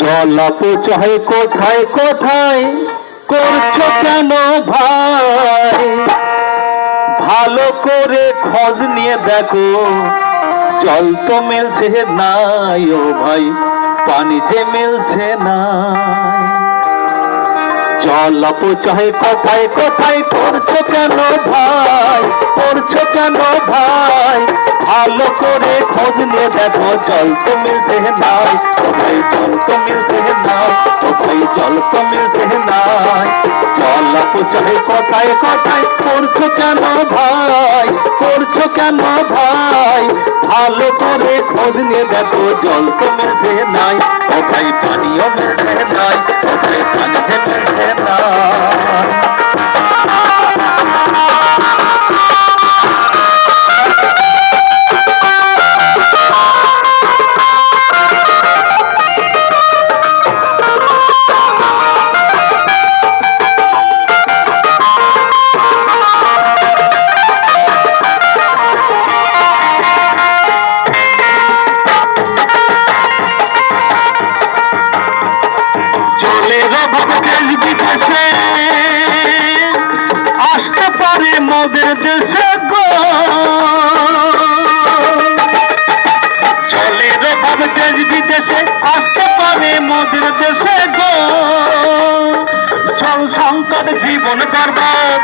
জল অপচয় কোথায় কোথায় করছো কেন ভাই? ভালো করে খোঁজ নিয়ে দেখো, জল তো মিলছে নাই ও ভাই, পানি যে মিলছে না। জল অপচয় কোথায় কোথায় করছো কেন ভাই, করছো কেন ভাই? ভালো করে খোঁজ নিয়ে দেখো, জল তো মিলছে নাই ও ভাই, জল তো মিলছে নাই ও ভাই, জল তো মিলছে নাই। জল অপচয় কোথায় কোথায় করছো কেন ভাই, করছো কেন ভাই? ভালো করে খোঁজ নিয়ে দেখো, জল তো মিলছে নাই ও ভাই, পানিও মিলছে নাই ও ভাই, পানি যে মিলছে না। আসতে পারে মোদের দেশে গো, জলের অভাব দেশ বিদেশে আসতে পারে মোদের দেশে গো। জল সংকট জীবন বরবাদ,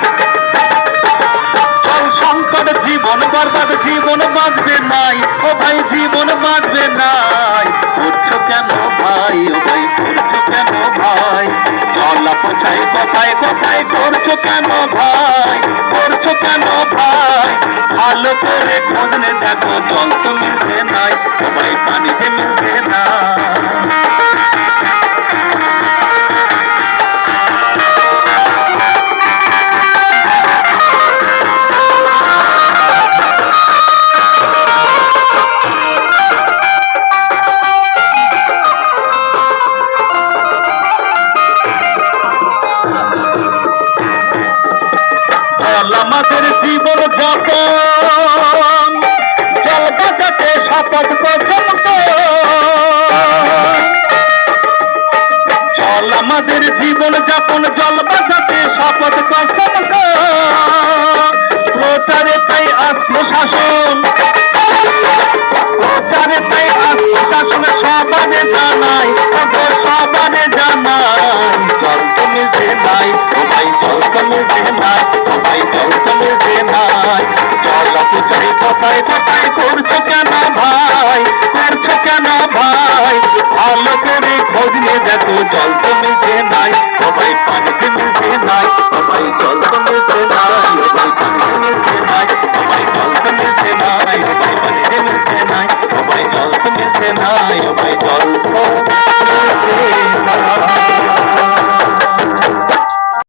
জল সংকট জীবন বরবাদ, জীবন বাঁচবে নাই ও ভাই, জীবন বাঁচবে নাই। করছো কেন ভাই ও ভাই, করছো কেন ভাই? জল অপচয় কোথায় কোথায় করছো কেন ভাই, করছো কেন ভাই? ভালো করে খোঁজ নিয়ে দেখো, জল তো মিলছে নাই ও ভাই, পানি যে মিলছে না। আমাদের জীবন যাপন, জল বাঁচাতে শপথ করছেন জল আমাদের জীবন যাপন, জল বাঁচাতে শপথ করছেন। প্রচারে তাই আসলো শাসন, প্রচারে তাই আসলো শাসন, সবারে জানাই সবারে জানাই। জল তো মিলছে নাই ও ভাই, জল তো মিলছে নাই ও ভাই, জল তো মিলছে নাই। জল অপচয় কোথায় কোথায় করছো কেন ভাই, করছো কেন ভাই? ভালো করে খোঁজ নিয়ে দেখো, জল তো মিলছে